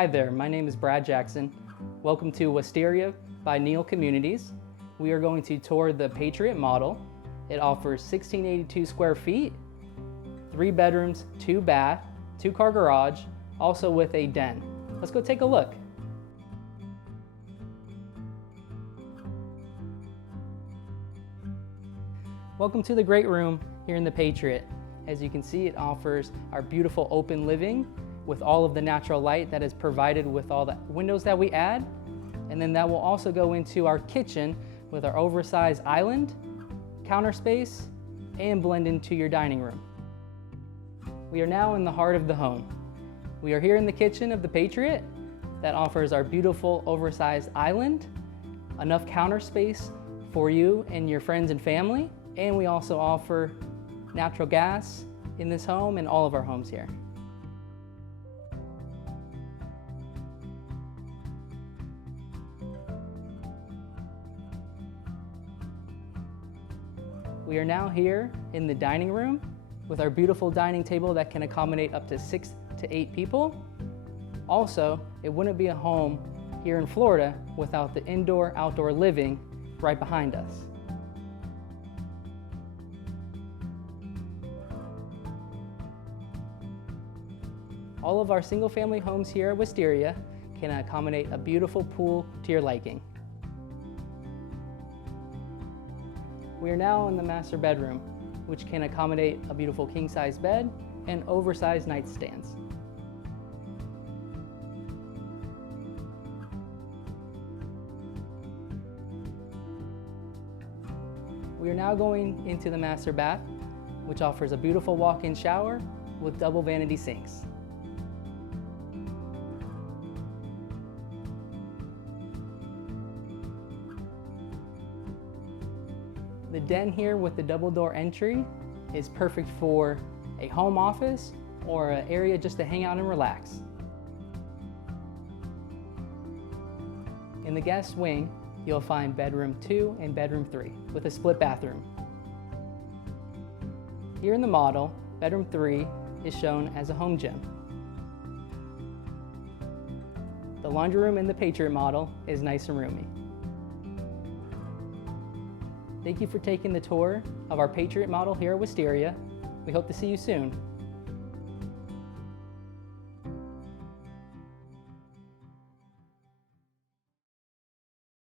Hi there, my name is Brad Jackson. Welcome to Wysteria by Neal Communities. We are going to tour the Patriot model. It offers 1,682 square feet, 3 bedrooms, 2 bath, 2-car garage, also with a den. Let's go take a look. Welcome to the great room here in the Patriot. As you can see, it offers our beautiful open living with all of the natural light that is provided with all the windows that we add. And then that will also go into our kitchen with our oversized island, counter space, and blend into your dining room. We are now in the heart of the home. We are here in the kitchen of the Patriot that offers our beautiful oversized island, enough counter space for you and your friends and family. And we also offer natural gas in this home and all of our homes here. We are now here in the dining room with our beautiful dining table that can accommodate up to 6 to 8 people. Also, it wouldn't be a home here in Florida without the indoor-outdoor living right behind us. All of our single-family homes here at Wysteria can accommodate a beautiful pool to your liking. We are now in the master bedroom, which can accommodate a beautiful king-size bed and oversized nightstands. We are now going into the master bath, which offers a beautiful walk-in shower with double vanity sinks. The den here with the double door entry is perfect for a home office or an area just to hang out and relax. In the guest wing, you'll find bedroom 2 and bedroom 3 with a split bathroom. Here in the model, bedroom 3 is shown as a home gym. The laundry room in the Patriot model is nice and roomy. Thank you for taking the tour of our Patriot model here at Wysteria. We hope to see you soon.